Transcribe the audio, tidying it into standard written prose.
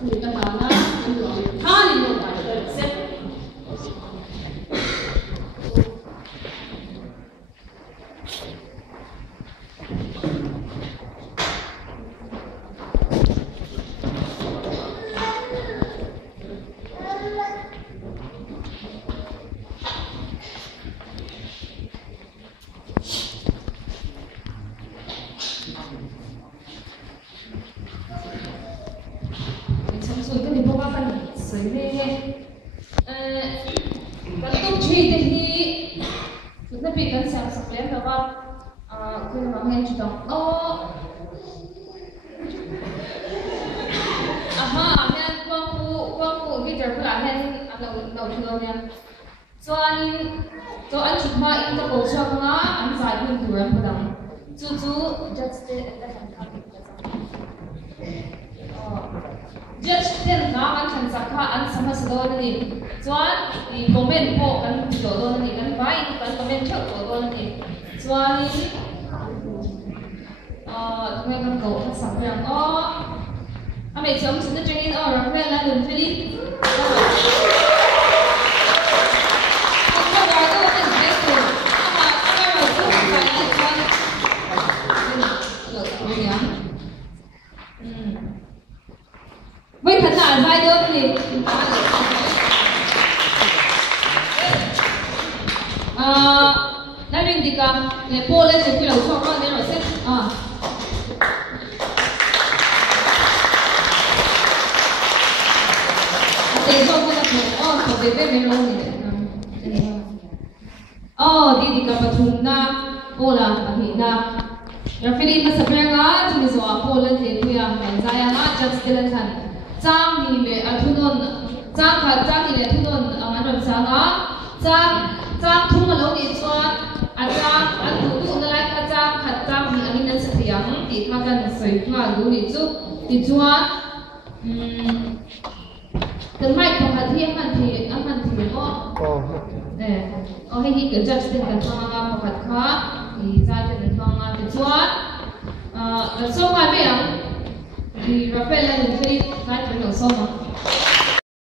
người ta bảo nó những người khá nhiều bài tôi xếp rồi cái điều ba phần sấy lên cái tục truy thì chúng ta bị cái sạc sạc lên đó ba khi mà nghe chủ động mà nghe quang phụ cái giờ là nghe đầu thường nha cho anh chụp mai in cái bộ trang á anh giải quyết được anh không chú just just then now anh thành sakha anh sama sado nani chuan I comment po kan do do nani kan vai kan comment thak do do nani chuan thme kan go ka sam yang ame chom sin the in or ran la dun fili với thật là vai đơn thì đang nhìn gì cả để po lên rồi khi đầu cho con nên rồi xếp để cho con đặt một để bên bên luôn đi đi cả bát thùng na po là bát hình na rồi phía đi mà sắp ra ngã thì mình sẽ po lên thì bây giờ mình ra ngã just lên thành trang thì lệ thu non trang thì lệ thu non anh làm sao đó trang thu mà lâu đi cho trang thu nó lại cái trang thì anh nên sẽ tiếng thì các bạn phải mà lâu đi chút thì cho cái mai còn hạt thì anh thì có hay thì cái just cái thằng nào hạt khác thì ra cho cái thằng nào thì cho là số mai mấy thì Rafael là người phải phải nói xong